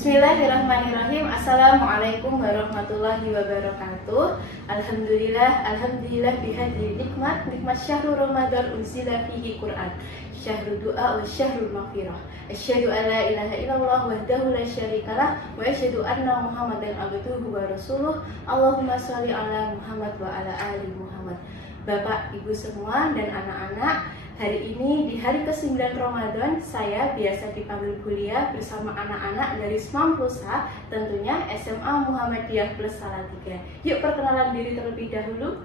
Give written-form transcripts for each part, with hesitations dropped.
Bismillahirrahmanirrahim. Assalamualaikum warahmatullahi wabarakatuh. Alhamdulillah bihadzi nikmat syahrul Ramadan unzila fihi Quran. Syahrul du'a wa syahrul maghfirah. Asyhadu an la ilaha illallah wahdahu la syarikalah wa asyhadu anna Muhammadan abduhu wa rasuluh. Allahumma shalli ala Muhammad wa ala ali Muhammad. Bapak, Ibu semua dan anak-anak, hari ini di hari ke-9 Ramadan, saya biasa dipanggil Bulia bersama anak-anak dari Smampusa, tentunya SMA Muhammadiyah Plus Salatiga. Yuk perkenalan diri terlebih dahulu.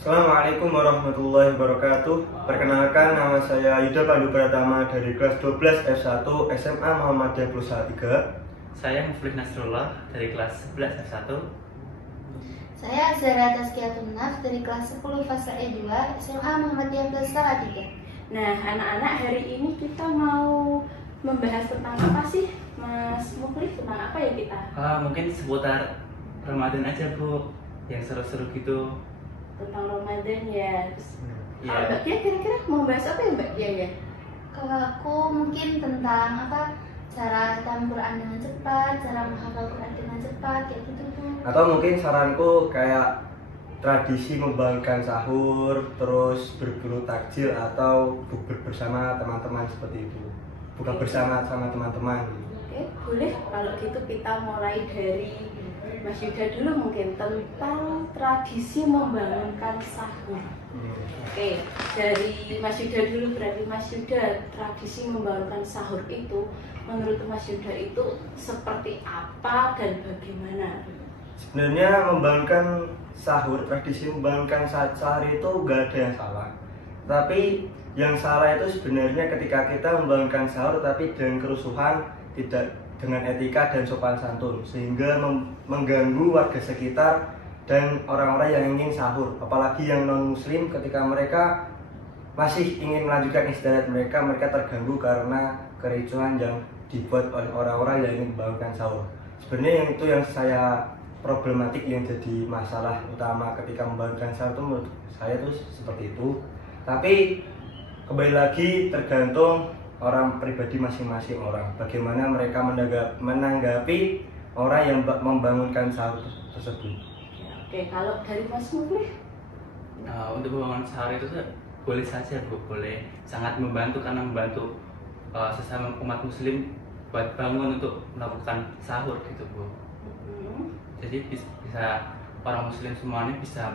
Assalamualaikum warahmatullahi wabarakatuh. Perkenalkan, nama saya Yuda Pandu Pratama dari kelas 12 F1 SMA Muhammadiyah Plus Salatiga. Saya Muflih Nasrullah dari kelas 11 F1. Saya Azhara Tazkiyatun Nafs dari kelas 10 fase E2 SMA Muhammadiyah Plus Salatiga. Nah, anak-anak, hari ini kita mau membahas tentang apa sih, Mas Muflih? Tentang apa ya kita? Mungkin seputar Ramadan aja, Bu, yang seru-seru gitu. Tentang Ramadan ya. Kalau Iya. Mbak Kia kira-kira mau bahas apa ya Mbak Kia ya? Kalau aku mungkin tentang cara hatam Quran dengan cepat, cara menghafal Quran dengan cepat, kayak gitu tuh. Atau mungkin saranku kayak tradisi membangunkan sahur, terus berburu takjil atau bukber bersama teman-teman seperti itu. Buka bersama sama teman-teman. Oke, boleh kalau gitu kita mulai dari Mas Yuda dulu mungkin tentang tradisi membangunkan sahur. Oke, dari Mas Yuda dulu, berarti Mas Yuda, tradisi membangunkan sahur itu menurut Mas Yuda itu seperti apa dan bagaimana? Sebenarnya membangunkan sahur, tradisi membangunkan sahur itu gak ada yang salah. Tapi yang salah itu sebenarnya ketika kita membangunkan sahur tapi dengan kerusuhan, tidak dengan etika dan sopan santun, sehingga mengganggu warga sekitar dan orang-orang yang ingin sahur, apalagi yang non muslim. Ketika mereka masih ingin melanjutkan istirahat mereka terganggu karena kericuhan yang dibuat oleh orang-orang yang ingin membangunkan sahur. Sebenarnya yang itu yang saya problematik, yang jadi masalah utama ketika membangunkan sahur itu menurut saya itu seperti itu. Tapi kembali lagi tergantung orang pribadi masing-masing orang, bagaimana mereka menanggapi orang yang membangunkan sahur tersebut. Oke, kalau dari Mas Muflih? Untuk membangun sahur itu boleh saja, Bu, boleh sangat membantu karena membantu sesama umat muslim buat bangun untuk melakukan sahur gitu, Bu. Jadi bisa orang muslim semuanya bisa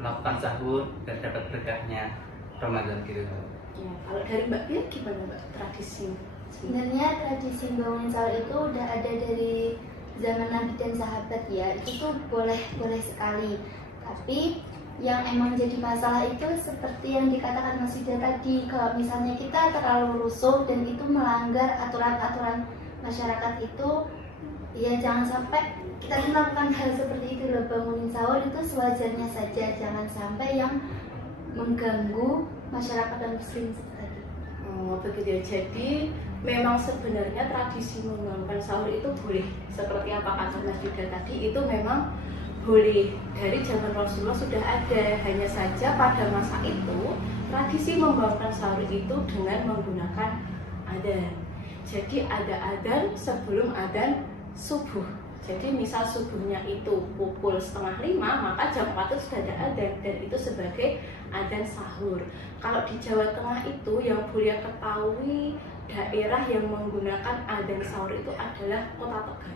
melakukan sahur dan dapat berkahnya Ramadan gitu. Ya, kalau dari Mbak Kia gimana Mbak tradisi? Sebenarnya tradisi bangunin sahur itu udah ada dari zaman Nabi dan sahabat ya. Itu tuh boleh sekali. Tapi yang emang jadi masalah itu seperti yang dikatakan Mas Yuda tadi, kalau misalnya kita terlalu rusuh dan itu melanggar aturan-aturan masyarakat itu, ya jangan sampai kita melakukan hal seperti itu loh. Bangunin sahur itu sewajarnya saja, jangan sampai yang mengganggu masyarakat dan muslim seperti tadi. Oh, begitu ya. Jadi memang sebenarnya tradisi membangunkan sahur itu boleh, seperti apa kata Mas Yuda tadi, itu memang boleh dari zaman Rasulullah sudah ada. Hanya saja pada masa itu tradisi membangunkan sahur itu dengan menggunakan adzan. Jadi ada adzan sebelum adzan subuh. Jadi misal subuhnya itu pukul 4:30, maka jam 4 itu sudah ada adzan, dan itu sebagai adzan sahur. Kalau di Jawa Tengah itu yang Bulia ketahui, daerah yang menggunakan adzan sahur itu adalah Kota Tegal.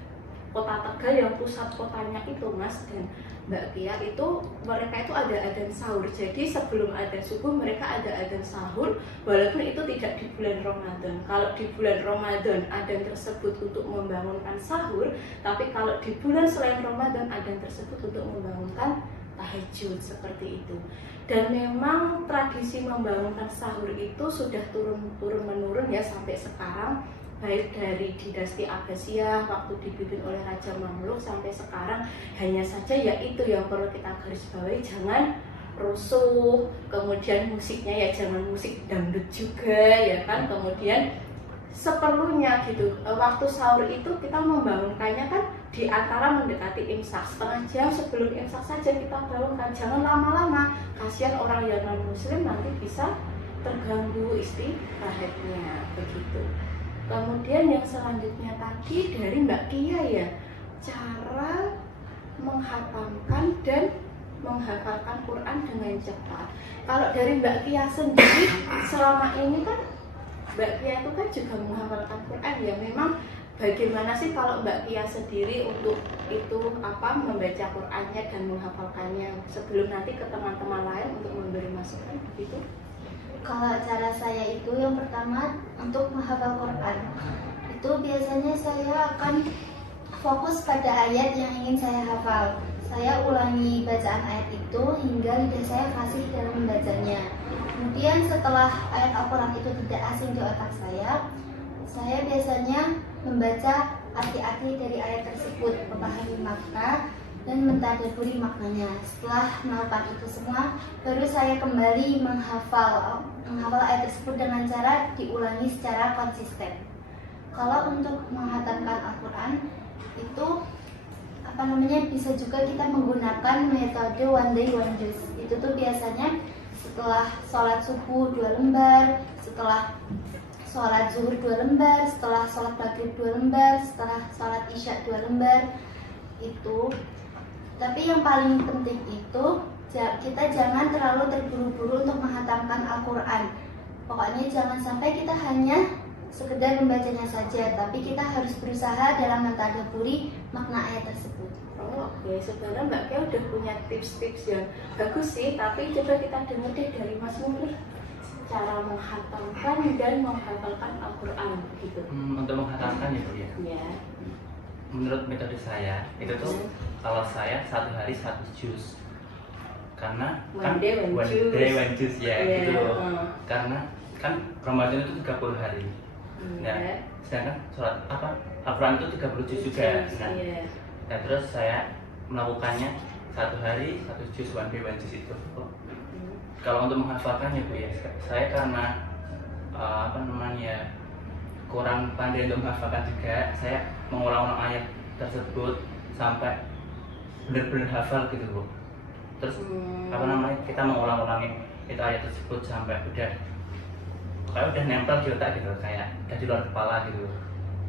Kota Tegal yang pusat kotanya itu, Mas dan Mbak Kia, itu mereka itu ada adzan sahur. Jadi sebelum adzan subuh mereka ada adzan sahur, walaupun itu tidak di bulan Ramadan. Kalau di bulan Ramadan adzan tersebut untuk membangunkan sahur, tapi kalau di bulan selain Ramadan adzan tersebut untuk membangunkan tahajud, seperti itu. Dan memang tradisi membangunkan sahur itu sudah turun menurun ya sampai sekarang, baik dari dinasti Abbasiyah waktu dipimpin oleh Raja Mamluk sampai sekarang. Hanya saja ya itu yang perlu kita garis bawahi, jangan rusuh, kemudian musiknya ya jangan musik dangdut juga ya kan, kemudian seperlunya gitu. Waktu sahur itu kita membangunkannya kan di antara mendekati imsak, setengah jam sebelum imsak saja kita bangunkan, jangan lama-lama, kasihan orang yang non muslim nanti bisa terganggu istirahatnya begitu. Kemudian yang selanjutnya tadi dari Mbak Kia ya, cara menghafalkan dan menghafalkan Quran dengan cepat. Kalau dari Mbak Kia sendiri, selama ini kan Mbak Kia itu kan juga menghafalkan Quran ya. Memang bagaimana sih kalau Mbak Kia sendiri untuk itu membaca Qurannya dan menghafalkannya sebelum nanti ke teman-teman lain untuk memberi masukan begitu? Kalau cara saya itu yang pertama untuk menghafal Quran itu biasanya saya akan fokus pada ayat yang ingin saya hafal. Saya ulangi bacaan ayat itu hingga lidah saya fasih dalam membacanya. Kemudian setelah ayat Al-Quran itu tidak asing di otak saya biasanya membaca arti-arti dari ayat tersebut, memahami makna dan mentadaburi maknanya. Setelah melakukan itu semua, baru saya kembali menghafal ayat tersebut dengan cara diulangi secara konsisten. Kalau untuk menghatamkan Al-Quran itu bisa juga kita menggunakan metode one day one juz. Itu tuh biasanya setelah sholat subuh 2 lembar, setelah sholat zuhur 2 lembar, setelah sholat maghrib 2 lembar, setelah sholat isya 2 lembar itu. Tapi yang paling penting itu kita jangan terlalu terburu-buru untuk menghatamkan Al-Quran. Pokoknya jangan sampai kita hanya sekedar membacanya saja, tapi kita harus berusaha dalam mentadaburi makna ayat tersebut. Oh, oke, sebenarnya Mbak Kia udah punya tips-tips yang bagus sih, tapi coba kita dengar deh dari Mas Mufli cara menghatamkan dan menghafalkan Al-Quran gitu. Untuk menghatamkan ya Bu ya. Ya. Menurut metode saya itu tuh kalau saya 1 hari 1 juz. Karena One day one juz ya yeah. gitu loh. Karena kan Ramadan itu 30 hari. Nah, sedangkan sholat Al-Quran itu 30 juz juga. Nah, terus saya melakukannya 1 hari 1 juz, one day one juz itu. Kalau untuk menghafalkan ya Bu ya, saya karena kurang pandai untuk menghafalkan juga, saya mengulang-ulang ayat tersebut sampai benar-benar hafal gitu Bu. Terus kita mengulang-ulangi itu ayat tersebut sampai udah nempel di otak gitu, kayak udah di luar kepala gitu.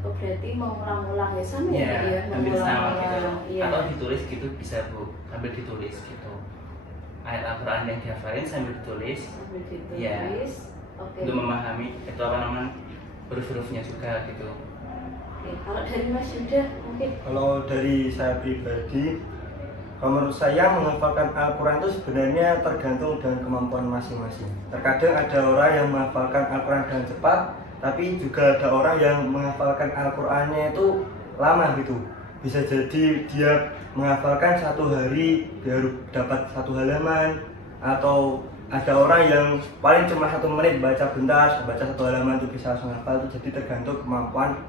Oh, berarti mengulang-ulang ya sama ya? Ya, ambil sama gitu. Ya. Atau ditulis gitu bisa Bu, sambil ditulis gitu. Ayat Al-Quran yang dihafalin sambil ditulis. Sambil ditulis. Ya. Oke. Untuk memahami itu huruf-hurufnya juga gitu. Oke, kalau dari Mas Yuda mungkin. Kalau dari saya pribadi, kalau menurut saya menghafalkan Al-Quran itu sebenarnya tergantung dengan kemampuan masing-masing. Terkadang ada orang yang menghafalkan Al-Quran dengan cepat, tapi juga ada orang yang menghafalkan Al-Qurannya itu lama gitu. Bisa jadi dia menghafalkan 1 hari baru dapat 1 halaman, atau ada orang yang paling cuma 1 menit baca bentar, baca 1 halaman itu bisa langsung hafal. Itu jadi tergantung kemampuan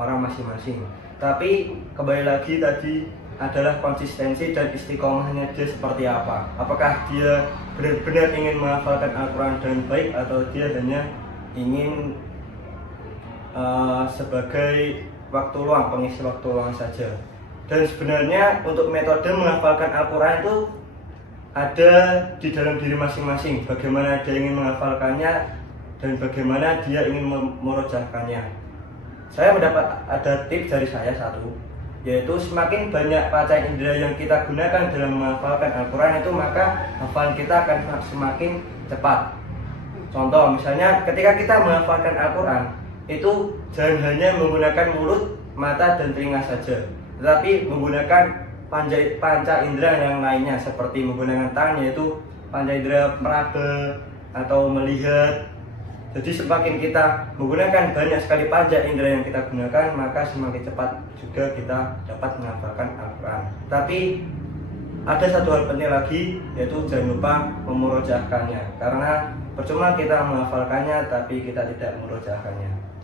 orang masing-masing. Tapi kembali lagi tadi adalah konsistensi dan istiqomahnya dia seperti apa. Apakah dia benar-benar ingin menghafalkan Al-Quran dengan baik, atau dia hanya ingin sebagai waktu luang, pengisi waktu luang saja. Dan sebenarnya untuk metode menghafalkan Al-Quran itu ada di dalam diri masing-masing. Bagaimana dia ingin menghafalkannya dan bagaimana dia ingin merojahkannya. Saya mendapat ada tips dari saya satu, yaitu semakin banyak panca indera yang kita gunakan dalam menghafalkan Al-Quran itu, maka hafalan kita akan semakin cepat. Contoh misalnya ketika kita menghafalkan Al-Quran itu jangan hanya menggunakan mulut, mata, dan telinga saja, tetapi menggunakan panca indera yang lainnya, seperti menggunakan tangan, yaitu panca indera meraba atau melihat. Jadi semakin kita menggunakan banyak sekali panca indera yang kita gunakan, maka semakin cepat juga kita dapat menghafalkan Al-Quran. Tapi ada satu hal penting lagi, yaitu jangan lupa memurojahkannya, karena percuma kita menghafalkannya tapi kita tidak memurojahkannya.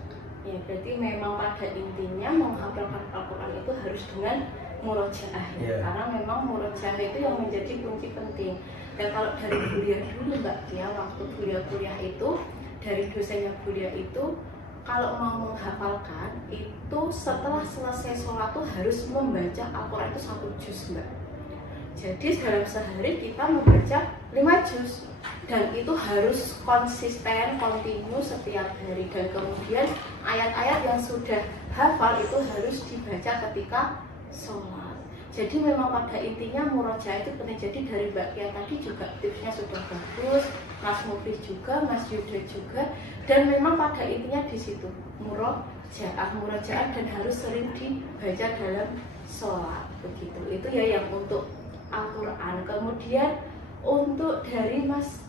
Ya, berarti memang pada intinya menghafalkan Al-Quran itu harus dengan murojaah ya. Karena memang murojaah itu yang menjadi kunci penting. Dan kalau dari kuliah dulu Mbak Kia, waktu kuliah itu dari dosennya kuliah itu, kalau mau menghafalkan itu setelah selesai sholat tuh harus membaca Al-Quran itu 1 juz Mbak. Jadi dalam sehari kita membaca 5 juz, dan itu harus konsisten, kontinu setiap hari. Dan kemudian ayat-ayat yang sudah hafal itu harus dibaca ketika sholat. Jadi memang pada intinya murojaah itu penting. Jadi dari Mbak Kia tadi juga tipsnya sudah bagus, Mas Muflis juga, Mas Yuda juga, dan memang pada intinya di situ murojaah dan harus sering dibaca dalam sholat begitu. Itu ya yang untuk Al-Quran. Kemudian untuk dari Mas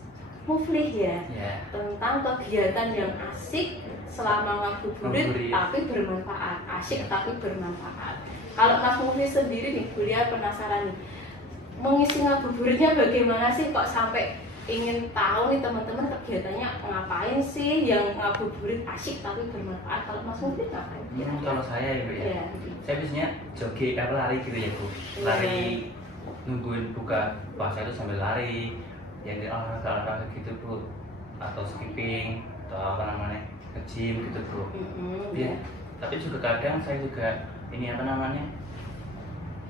Muflis ya, tentang kegiatan yang asik selama ngabuburit tapi bermanfaat, asik tapi bermanfaat. Kalau Mas Muflis sendiri nih, Bulia penasaran nih, mengisi ngabuburitnya bagaimana sih kok sampai ingin tahu nih teman-teman kegiatannya ngapain sih yang ngabuburit asik tapi bermanfaat. Kalau Mas Muflis ngapain? Kalau saya ya Bu ya, saya biasanya jogging apa lari gitu ya Bu, lari nungguin buka puasa itu sambil lari, yang di olahraga gitu Bu, atau skipping atau apa namanya nge-gym gitu Bu. Ya, tapi juga kadang saya juga ini apa namanya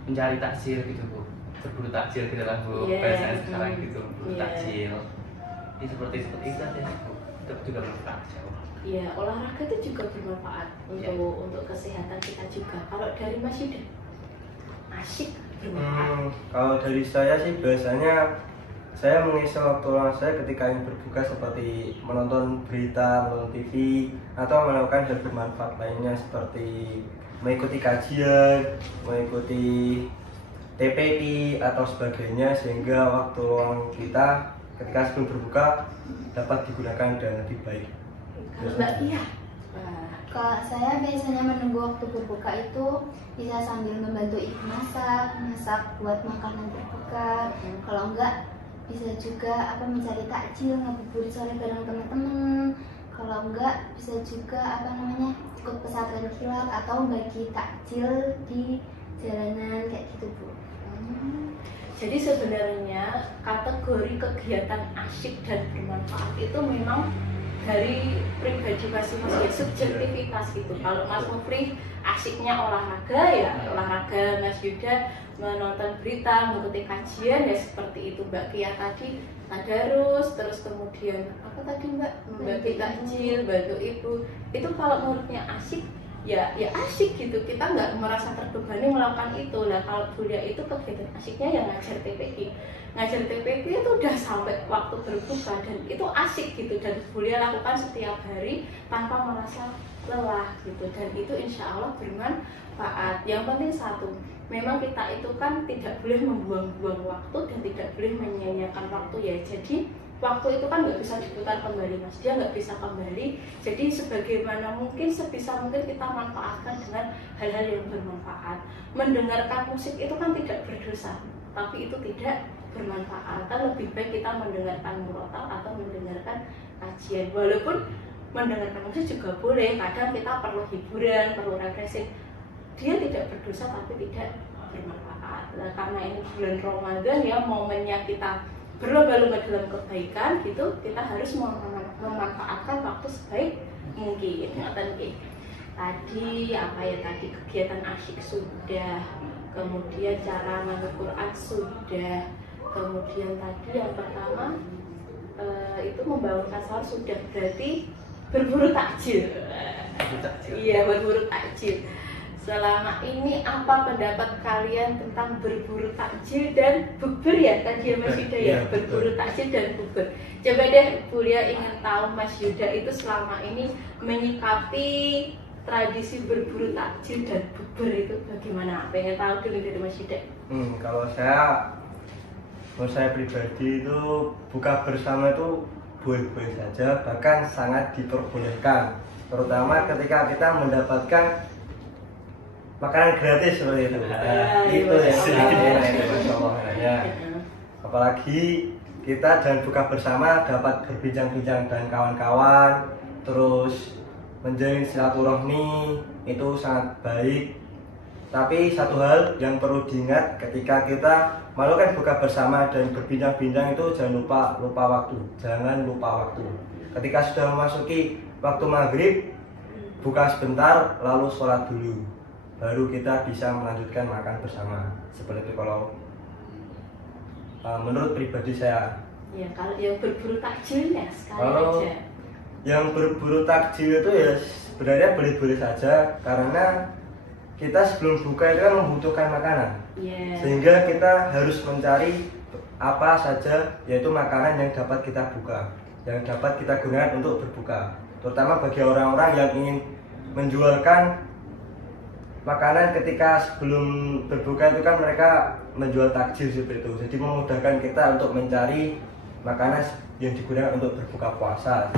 mencari takjil gitu Bu, berburu takjil gitu lah Bu, biasanya sekarang gitu berburu takjil. Ini seperti itu aja Bu, itu juga bermanfaat jauh. Iya, olahraga itu juga bermanfaat untuk kesehatan kita juga. Kalau dari Mas Yuda, asik bermanfaat. Kalau dari saya sih biasanya saya mengisi waktu luang saya ketika ingin berbuka seperti menonton berita, menonton TV, atau melakukan hal bermanfaat lainnya seperti mengikuti kajian, mengikuti TPI atau sebagainya, sehingga waktu luang kita ketika sebelum berbuka dapat digunakan dengan lebih baik. Kalau Mbak Tia? Kalau saya biasanya menunggu waktu berbuka itu bisa sambil membantu ibu masak buat makanan berbuka. Kalau enggak bisa juga mencari takjil, ngabuburit sore bareng teman-teman. Kalau enggak bisa juga ikut pesantren kilat atau bagi takjil di jalanan kayak gitu Bu. Jadi sebenarnya kategori kegiatan asyik dan bermanfaat itu memang dari pribadi masing-masing, subjektivitas gitu. Kalau Mas Muflis asiknya olahraga ya olahraga, Mas Yuda menonton berita, mengikuti kajian ya seperti itu. Mbak Kia tadi tadarus, terus kemudian apa tadi Mbak, membagi takjil, bantu ibu. Itu kalau menurutnya asik ya asik gitu, kita nggak merasa terbebani melakukan itu. Nah kalau Bulia itu kegiatan asiknya yang ngajar TPQ itu udah sampai waktu berbuka dan itu asik gitu, dan Bulia lakukan setiap hari tanpa merasa lelah gitu, dan itu insya Allah bermanfaat. Yang penting satu, memang kita itu kan tidak boleh membuang-buang waktu dan tidak boleh menyia-nyiakan waktu ya. Jadi waktu itu kan nggak bisa diputar kembali Mas, dia nggak bisa kembali. Jadi sebagaimana mungkin, sebisa mungkin kita manfaatkan dengan hal-hal yang bermanfaat. Mendengarkan musik itu kan tidak berdosa, tapi itu tidak bermanfaat. Kan lebih baik kita mendengarkan murotal atau mendengarkan kajian. Walaupun mendengarkan musik juga boleh, kadang kita perlu hiburan, perlu refreshing. Dia tidak berdosa tapi tidak bermanfaat. Nah, karena ini bulan Ramadan ya, momennya kita berlomba-lomba dalam kebaikan gitu, kita harus memanfaatkan waktu sebaik mungkin. Tadi apa ya, tadi kegiatan asyik sudah, kemudian cara mengajar Quran sudah, kemudian tadi yang pertama itu membangunkan sahur sudah, berarti berburu takjil. Iya, berburu takjil. Selama ini apa pendapat kalian tentang berburu takjil dan bukber ya? Tadi ya Mas Yuda ya, berburu takjil dan bukber. Coba deh Bulia ingin tahu Mas Yuda itu selama ini menyikapi tradisi berburu takjil dan bukber itu bagaimana? Pengen tahu dulu dari Mas Yuda. Kalau saya pribadi itu buka bersama itu boleh-boleh saja, bahkan sangat diperbolehkan, terutama ketika kita mendapatkan makanan gratis seperti itu. Itu yang Masya Allah ya. Apalagi kita dan buka bersama dapat berbincang-bincang dengan kawan-kawan, terus menjalin silaturahmi, itu sangat baik. Tapi satu hal yang perlu diingat ketika kita melakukan buka bersama dan berbincang-bincang itu jangan lupa waktu. Jangan lupa waktu. Ketika sudah memasuki waktu maghrib, buka sebentar lalu sholat dulu, baru kita bisa melanjutkan makan bersama. Seperti itu kalau menurut pribadi saya. Ya, kalau yang berburu takjilnya sekali kalau aja. yang berburu takjil itu ya sebenarnya boleh-boleh saja, karena kita sebelum buka itu kan membutuhkan makanan. Sehingga kita harus mencari apa saja yaitu makanan yang dapat kita buka, yang dapat kita gunakan untuk berbuka. Terutama bagi orang-orang yang ingin menjualkan makanan ketika sebelum berbuka itu kan mereka menjual takjil seperti itu. Jadi memudahkan kita untuk mencari makanan yang digunakan untuk berbuka puasa.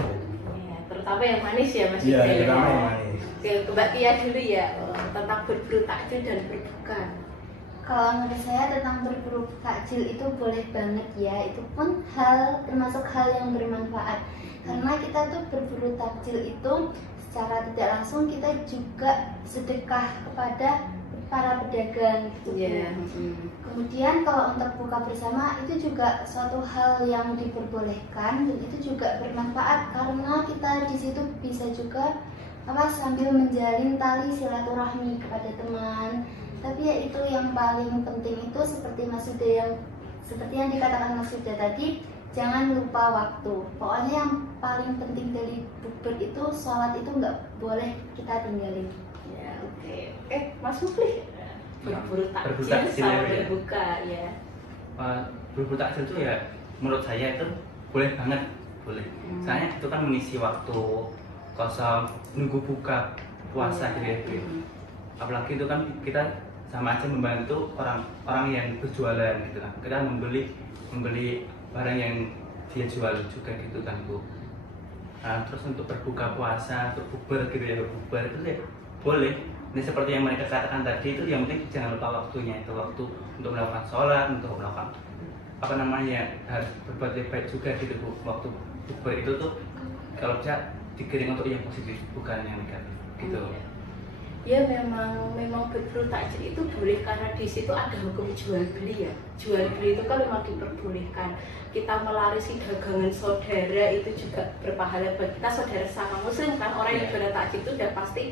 Terutama yang manis ya Mas Iya, Yuda. terutama yang manis. Oke, ke Mbak Tia dulu ya tentang berburu takjil dan berbuka. Kalau menurut saya tentang berburu takjil itu boleh banget ya, itu pun termasuk hal yang bermanfaat. Karena kita tuh berburu takjil itu secara tidak langsung kita juga sedekah kepada para pedagang gitu. Kemudian kalau untuk buka bersama itu juga suatu hal yang diperbolehkan dan itu juga bermanfaat karena kita di situ bisa juga sambil menjalin tali silaturahmi kepada teman. Tapi ya itu yang paling penting itu seperti yang dikatakan Mas Yuda tadi, jangan lupa waktu. Pokoknya yang paling penting dari bukber itu sholat itu nggak boleh kita tinggalin. Ya, oke. Mas Mufli, berburu takjil takjil sama ya. berbuka ya. Berburu takjil itu ya menurut saya itu boleh banget, boleh. Soalnya itu kan mengisi waktu kosong nunggu buka puasa gitu ya. Apalagi itu kan kita sama aja membantu orang yang berjualan gitu kan. Kita membeli barang yang dia jual juga gitu kan Bu. Nah, terus untuk berbuka puasa, untuk bukber gitu ya, bukber itu ya boleh. Ini seperti yang mereka katakan tadi itu yang penting jangan lupa waktunya, itu waktu untuk melakukan sholat, untuk melakukan harus berbuat baik juga gitu Bu. Waktu bukber itu tuh kalau bisa dikirim untuk yang positif bukan yang negatif gitu. Ya memang berburu takjil itu boleh karena di situ ada hukum jual beli ya. Jual beli itu kan memang diperbolehkan. Kita melarisi dagangan saudara itu juga berpahala bagi kita, saudara sama muslim kan. Orang yang jual takjil itu udah pasti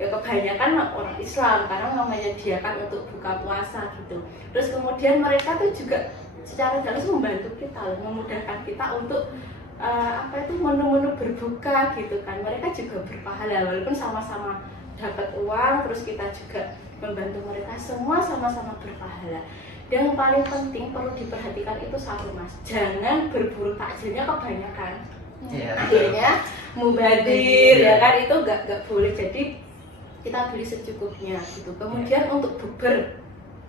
ya kebanyakan orang Islam karena namanya dia kan untuk buka puasa gitu. Terus kemudian mereka tuh juga secara langsung membantu kita, memudahkan kita untuk menu-menu berbuka gitu kan. Mereka juga berpahala walaupun sama-sama dapat uang, terus kita juga membantu mereka, semua sama-sama berpahala. Yang paling penting perlu diperhatikan itu satu Mas, jangan berburu takjilnya kebanyakan. Akhirnya mubadir ya kan, itu nggak boleh. Jadi kita beli secukupnya gitu. Kemudian untuk bukber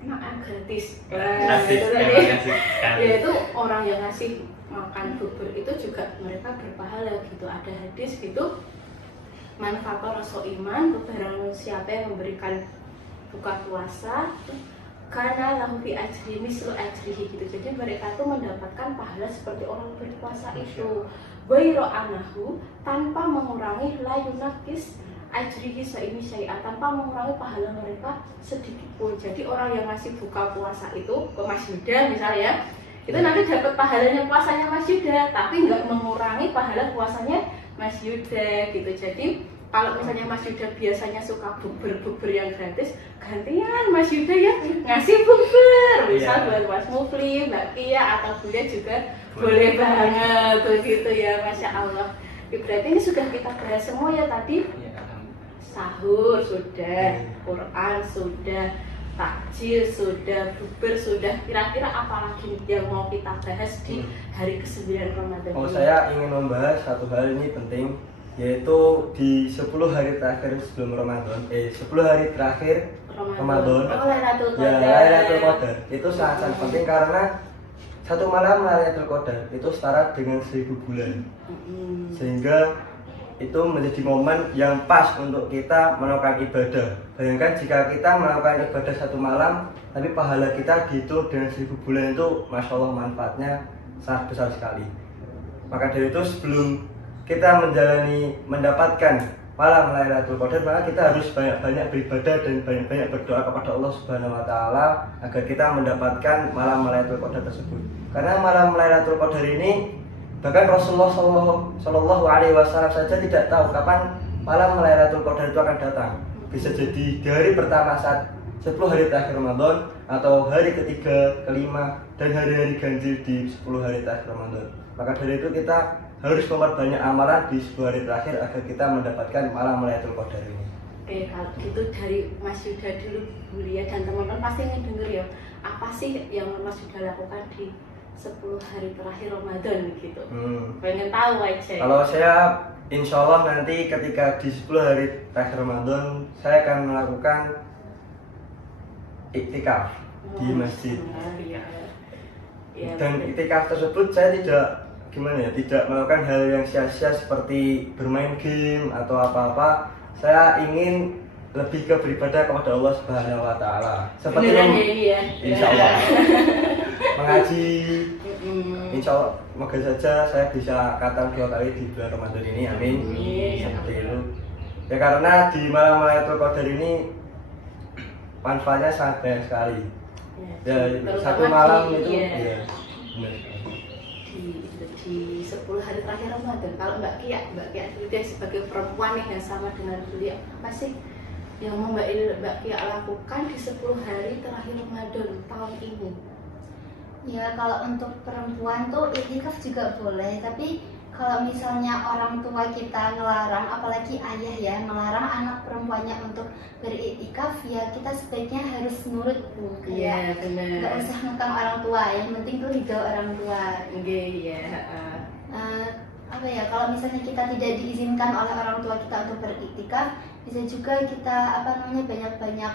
makan gratis. Yaitu orang yang ngasih makan bukber itu juga mereka berpahala gitu. Ada hadis gitu, manfaat rasa iman barang siapa yang memberikan buka puasa karena lahu fi ajri mislu ajrihi gitu. Jadi mereka tuh mendapatkan pahala seperti orang berpuasa itu. Wairo anahu tanpa mengurangi la yunakis ajrihi saimi syai'at, tanpa mengurangi pahala mereka sedikit pun. Jadi orang yang ngasih buka puasa itu ke Mas Yuda misalnya, itu nanti dapat pahalanya puasanya Mas Yuda, tapi nggak mengurangi pahala puasanya Mas Yuda gitu. Jadi kalau misalnya Mas Yuda biasanya suka bukber yang gratis, gantian Mas Yuda ya ngasih bukber, misal buat Mas Mufli, Mbak Tia atau Bunda juga boleh banget begitu ya, Masya Allah. Berarti ini sudah kita bahas semua ya tadi. Sahur sudah, Quran sudah, takjil sudah, bukber sudah. Kira-kira apa lagi yang mau kita bahas di hari ke-9 Ramadan ini? Saya ingin membahas satu hal ini penting, yaitu di 10 hari terakhir sebelum Ramadan, 10 hari terakhir Ramadan, Lailatul Qadar itu sangat penting karena satu malam Lailatul Qadar itu setara dengan 1000 bulan. Sehingga itu menjadi momen yang pas untuk kita melakukan ibadah. Bayangkan jika kita melakukan ibadah satu malam, tapi pahala kita dihitung dengan 1000 bulan, itu Masya Allah manfaatnya sangat besar sekali. Maka dari itu sebelum kita mendapatkan malam Lailatul Qadar, maka kita harus banyak-banyak beribadah dan banyak-banyak berdoa kepada Allah Subhanahu wa taala agar kita mendapatkan malam Lailatul Qadar tersebut. Karena malam Lailatul Qadar ini bahkan Rasulullah Shallallahu Alaihi Wasallam saja tidak tahu kapan malam Lailatul Qadar itu akan datang. Bisa jadi di hari pertama saat 10 hari terakhir Ramadan, atau hari ketiga, kelima, dan hari-hari ganjil di 10 hari terakhir Ramadan. Maka dari itu kita harus memperbanyak amalan di 10 hari terakhir agar kita mendapatkan malam Lailatul Qadar ini. Oke, kalau gitu dari Mas Yuda dulu, Bu Lia dan teman-teman pasti ingin denger ya, apa sih yang Mas Yuda lakukan di 10 hari terakhir Ramadan gitu. Pengen tahu aja. Kalau saya insya Allah nanti ketika di 10 hari terakhir Ramadan saya akan melakukan iktikaf di masjid. Ya, Dan iktikaf tersebut saya tidak melakukan hal yang sia-sia seperti bermain game atau apa-apa. Saya ingin lebih ke beribadah kepada Allah Subhanahu wa taala. Seperti beneran ya ini ya. insya Allah mengaji. Insya Allah moga saja saya bisa khatam 2 kali di bulan Ramadan ini. Amin. Seperti itu. Ya karena di malam Lailatul Qadar ini manfaatnya sangat banyak sekali. Ya, satu malam itu ya, benar. Di 10 hari terakhir Ramadan, kalau Mbak Kia juga sebagai perempuan yang sama dengan beliau, apa sih yang mau Mbak Kia lakukan di 10 hari terakhir Ramadan tahun ini? Ya kalau untuk perempuan tuh iktikaf juga boleh, tapi kalau misalnya orang tua kita ngelarang, apalagi ayah ya melarang anak perempuannya untuk beriktikaf, ya kita sebaiknya harus nurut Bu. Iya benar. Nggak usah ngekang orang tua, yang penting tuh ridho orang tua. Iya. Apa ya, kalau misalnya kita tidak diizinkan oleh orang tua kita untuk beriktikaf, bisa juga kita banyak-banyak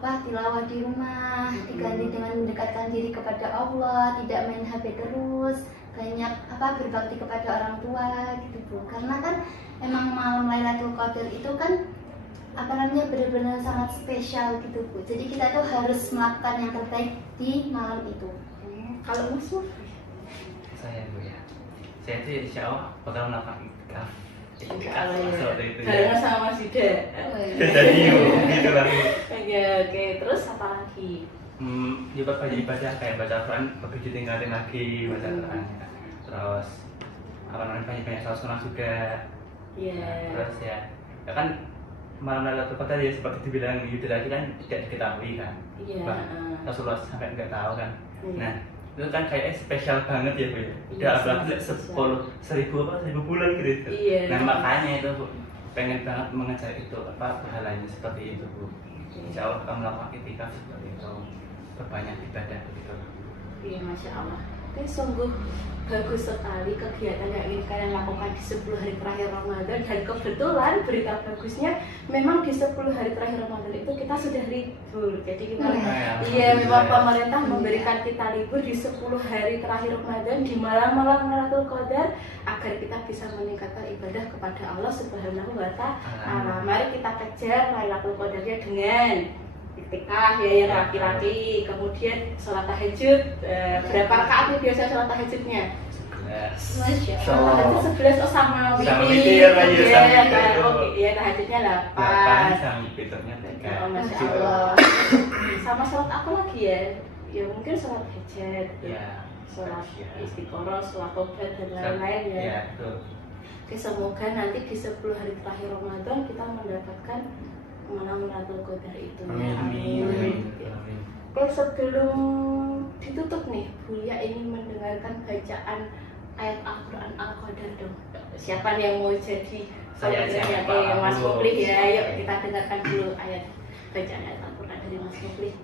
tilawah di rumah, diganti dengan mendekatkan diri kepada Allah, tidak main HP terus, banyak berbakti kepada orang tua gitu Bu. Karena kan emang malam Lailatul Qadar itu kan benar-benar sangat spesial gitu Bu. Jadi kita tuh harus melakukan yang terbaik di malam itu. Kalau musuh Saya Bu ya. Saya itu insya Allah bakal melakukan iktikaf. kalau Seperti itu barengan ya. sama Mas Yuda. Jadi gitu lah. Oke, terus apa lagi? Ibadah kayak baca Quran lebih ditingkatin lagi baca Quran. Terus banyak-banyak salat sunat juga. Iya. Terus ya kan malam Lailatul Qadar ya seperti dibilang Yuda tadi kan tidak diketahui kan. Iya. Rasulullah sampai nggak tahu kan. Iya. Nah itu kan kayaknya spesial banget ya Bu ya. Iya, Apalagi spesial. 1000 bulan gitu. Iya. Nah makanya itu Bu, pengen banget mengejar itu pahalanya seperti itu Bu. Insya Allah kamu melakukan iktikaf seperti itu, berbanyak ibadah begitu. Iya, Masya Allah. Oke, sungguh bagus sekali kegiatan yang ingin kalian lakukan di 10 hari terakhir Ramadan. Dan kebetulan berita bagusnya memang di 10 hari terakhir Ramadan itu kita sudah libur. Jadi kita memang pemerintah memberikan kita libur di 10 hari terakhir Ramadan di malam-malam Lailatul Qadar agar kita bisa meningkatkan ibadah kepada Allah Subhanahu wa taala. Mari kita kejar Lailatul Qadarnya dengan iktikaf ya yang laki-laki, kemudian sholat tahajud. Berapa rakaat nih biasa sholat tahajudnya? Masya Allah. 11 sama witir ya tahajudnya 8 sama witirnya 3. Masya Allah. Sama sholat apa lagi ya? Ya mungkin sholat hajat, sholat istiqoroh, sholat tobat dan lain-lain ya. Iya betul. Oke, semoga nanti di 10 hari terakhir Ramadan kita mendapatkan malam Lailatul Qadar itu. Amin. Oke, sebelum ditutup nih, Bulia ingin mendengarkan bacaan ayat Al-Quran Al-Qadar dong. Siapa yang mau jadi Siapa? Mas Muflih ya, yuk kita dengarkan dulu ayat bacaan ayat Al-Quran dari Mas Muflih.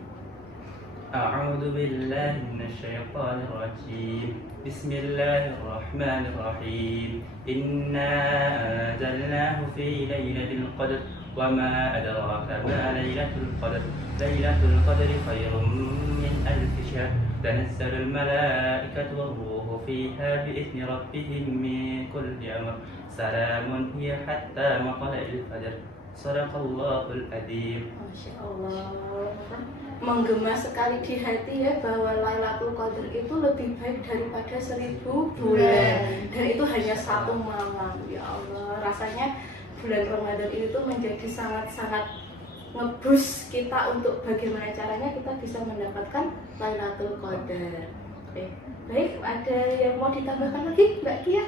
A'udzu billahi minasyaitonir rajim. Bismillahirrahmanirrahim. Inna anzalnahu fi lailatul qadr wa ma adraka ma lailatul qadr. Lailatul qadri khairum min alf syahr. Tanazzalul malaikatu war-ruhu fiha bi'izni rabbihim min kulli amr. Salamun hiya hatta matla'il fajr. Shadaqallahul adzim. Masya Allah, menggema sekali di hati ya bahwa Lailatul Qadar itu lebih baik daripada 1000 bulan, dan itu hanya satu malam. Ya Allah, rasanya bulan Ramadan ini tuh menjadi sangat-sangat ngebus kita untuk bagaimana caranya kita bisa mendapatkan Lailatul Qadar. Oke, baik, ada yang mau ditambahkan lagi Mbak Kia?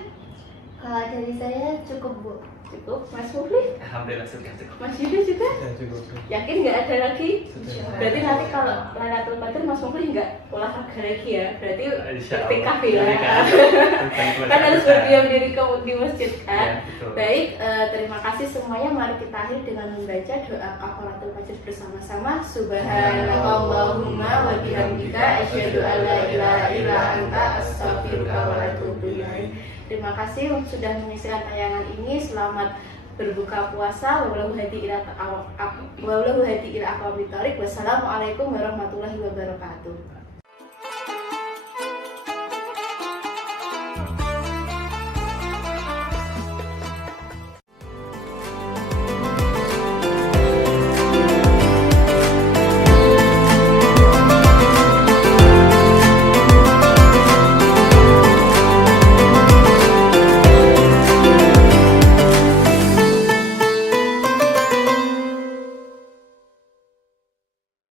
Kalau dari saya cukup Bu. Cukup, Mas Mufli? Alhamdulillah sudah cukup. Mas Yuda juga? Ya cukup. Yakin nggak ada lagi? Sudah. Berarti nanti kalau Lailatul Qadar Mas Mufli nggak olahraga lagi ya? Berarti Insya Allah. iktikaf ya? Kan Kan harus berdiam diri di masjid kan? Ya, betul. Baik, terima kasih semuanya. Mari kita akhiri dengan membaca doa kafaratul majlis bersama-sama. Subhanallahumma wa bihamdika asyhadu an la ilaha illa anta astaghfiruka wa atubu ilaik. Terima kasih sudah menyaksikan tayangan ini. Selamat berbuka puasa. Wallahu hadi ila aqwamit thoriq. Wassalamualaikum warahmatullahi wabarakatuh.